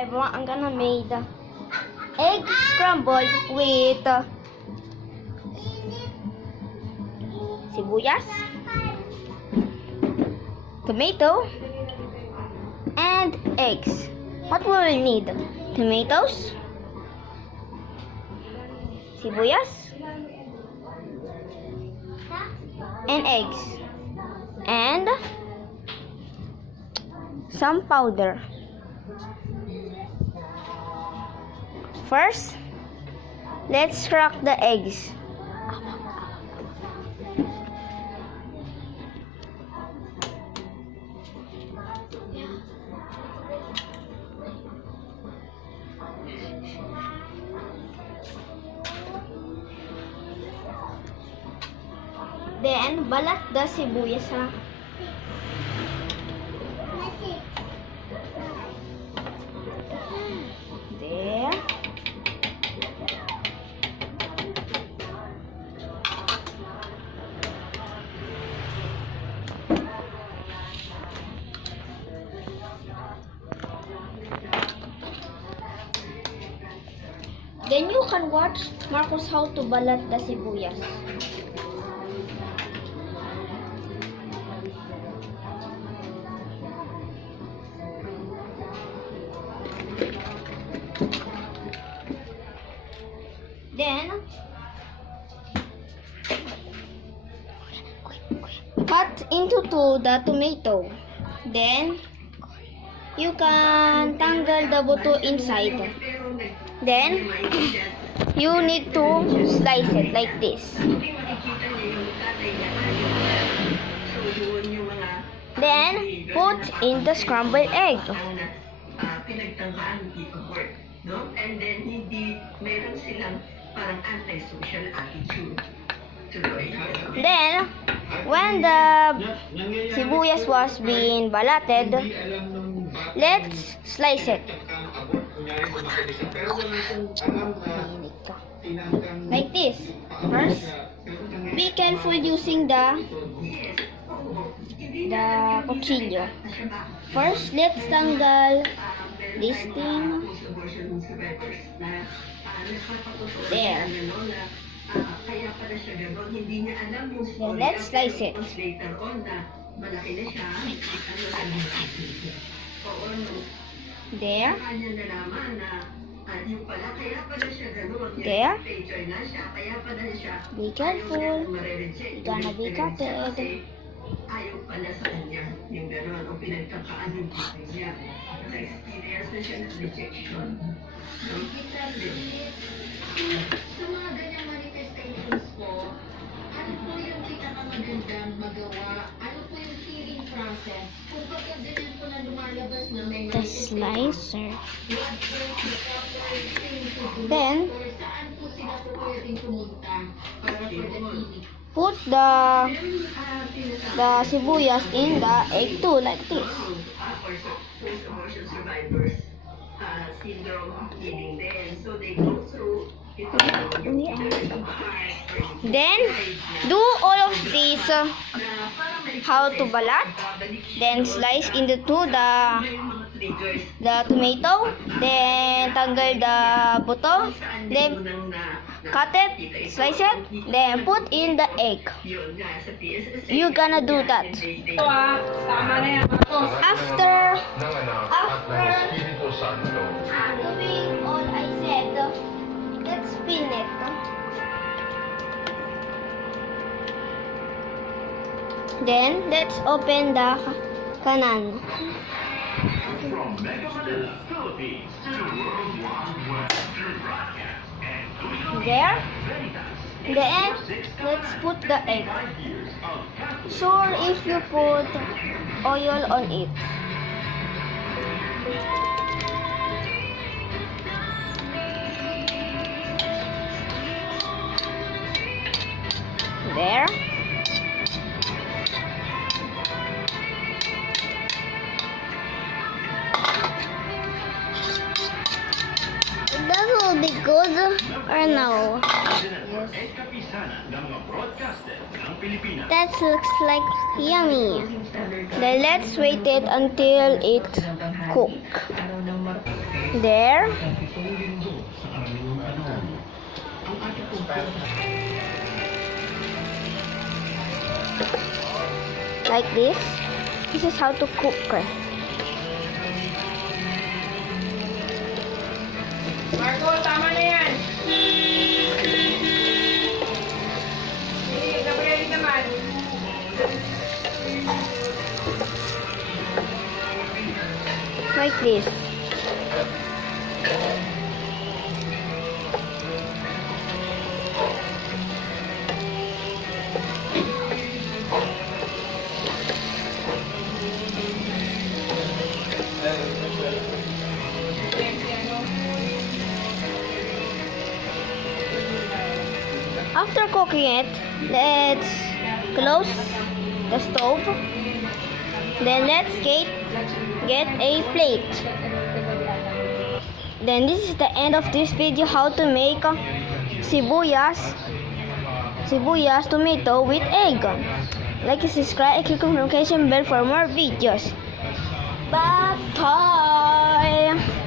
everyone, I'm gonna make egg scrambled with sibuyas, tomato, and eggs. What we will need? Tomatoes, sibuyas, and eggs, and some powder. First, let's crack the eggs. Then, balat the sibuyas ha. There. Then you can watch Marcos how to balat the sibuyas. Then cut into two the tomato. Then you can tanggal the buto inside. Then you need to slice it like this. Then put in the scrambled egg. Pinagtangkaan ipag-work, no? And then hindi meron silang parang anti-social attitude. Then when the sibuyas was being balatted, let's slice it. Like this. First, be careful using the kutsilyo. First, let's tanggal this thing. There. Then let's slice it. There. There. Be careful. You're gonna be cutted. Ayaw pala sa kanya yung gano'n o pinagkakaan yung buhay niya. Na-experience na siya ng rejection. Sa mga ganyang manifestations po, ano po yung pinakamagandang magawa? Ano po yung healing process? Kung pagka ganyan po na lumalabas na may The slicer. blood pressure, Then saan po sila po pwedeng pumunta para for the healing? put the sibuyas in the egg too, like this. Post-abortion survivors syndrome healing din. So they go through Then do all of this how to balat. Then slice into two the tomato. Then tanggal the buto. Then cut it, slice it, then put in the egg. You gonna do that. After doing all I said, let's spin it. Then let's open the kanan. From Mega Manila, Philippines to World Wide Web through broadcast and There. Then let's put the egg. Sure if you put oil on it. There. That will be good or no? That looks like yummy. Then let's wait it until it cooks. There. Like this. This is how to cook. Marco, tama na yan. Sige, Gabriel naman. Like this. After cooking it, let's close the stove. Then let's get a plate. Then this is the end of this video, how to make sibuyas tomato with egg. Like and subscribe and click on notification bell for more videos. Bye.